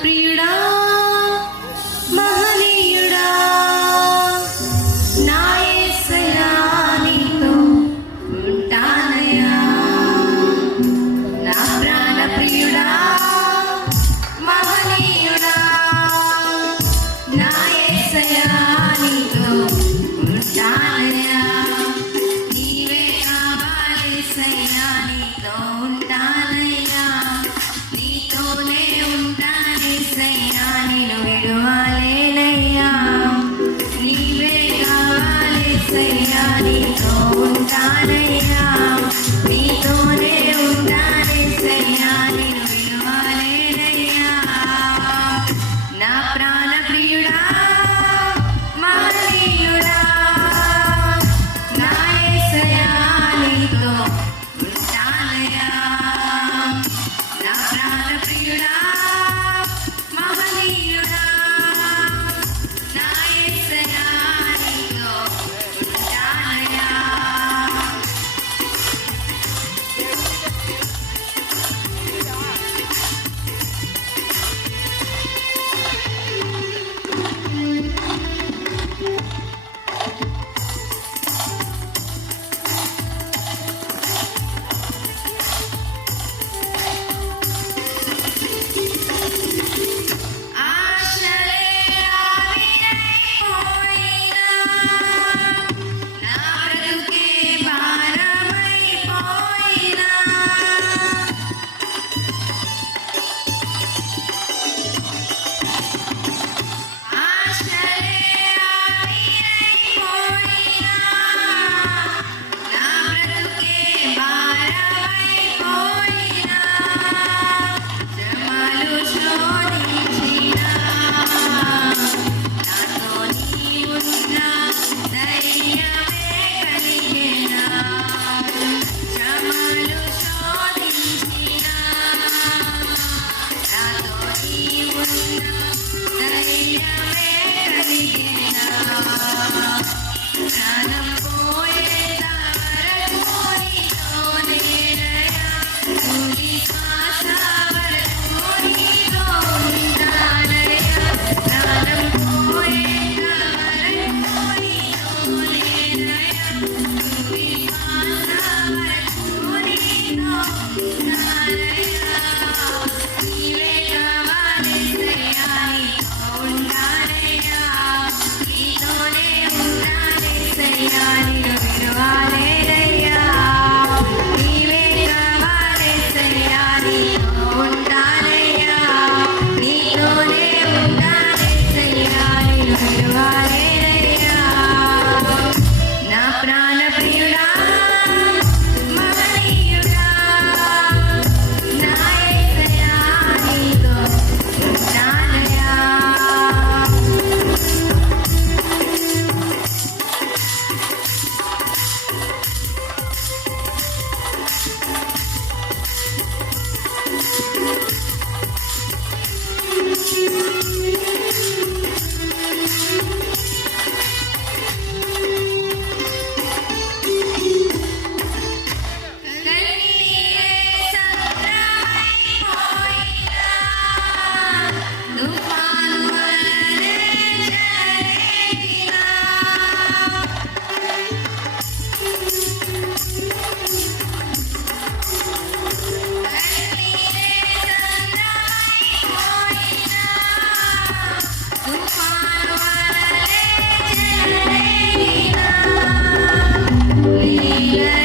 ప్రియుడా మహనీయుడా నా యేసయ్యా నీతో ఉంటానయ్యా నా ప్రాణ ప్రియుడా మహనీయుడా నా యేసయ్యా నీతో ఉంటానయ్యా నీవే కావాలి యేసయ్యా నీతో ఉంటానయ్యా నీతోనే ఉంటాను యేసయ్యా నేను విడువలేనయ్యా నీవే కావాలి యేసయ్యా నీతో ఉంటానయ్యా నీతోనే ఉంటాను యేసయ్యా నేను విడువలేనయ్యా నా ప్రాణ ప్రియుడా మహనీయుడా నా యేసయ్యా నీతో ఉంటానయ్యా నా ప్రాణ ప్రియుడా మహనీయుడా నా యేసయ్యా నీతో ఉంటానయ్యా ఆశలే ఆవిరైపోయినా నా బ్రతుకే భారమైపోయినా ఆశలే ఆవిరైపోయినా నా బ్రతుకే భారమైపోయినా శ్రమలు శోధించినా నాతో నీవున్నా ధైర్యమే కలిగేనా శ్రమలు శోధించినా నాతో నీవున్నా ధైర్యమే కలిగేనా ప్రాణం పోయేంత వరకు నీతోనేనయ్యా తుది శ్వాస వరకు నీతో ఉంటానయ్యా ప్రాణం పోయేంత వరకు నీతోనేనయ్యా తుది శ్వాస వరకు నీతో ఉంటానయ్యా నీవే కావాలి యేసయ్యా నీతో ఉంటానయ్యా నీతోనే ఉంటాను యేసయ్యా నిన్ను విడువలేనయ్యా నీవే కావాలి యేసయ్యా నీతో ఉంటానయ్యా నీతోనే ఉంటాను యేసయ్యా నిన్ను విడువలేనయ్యా నా ప్రాణ ప్రియుడా మహనీయుడా నా యేసయ్యా నీతో ఉంటానయ్యా కన్నీరే సంద్రమైపోయినా తుఫాను వలనే చెలరేగినా కన్నీరే సంద్రమైపోయినా తుఫాను వలనే చెలరేగినా నీవే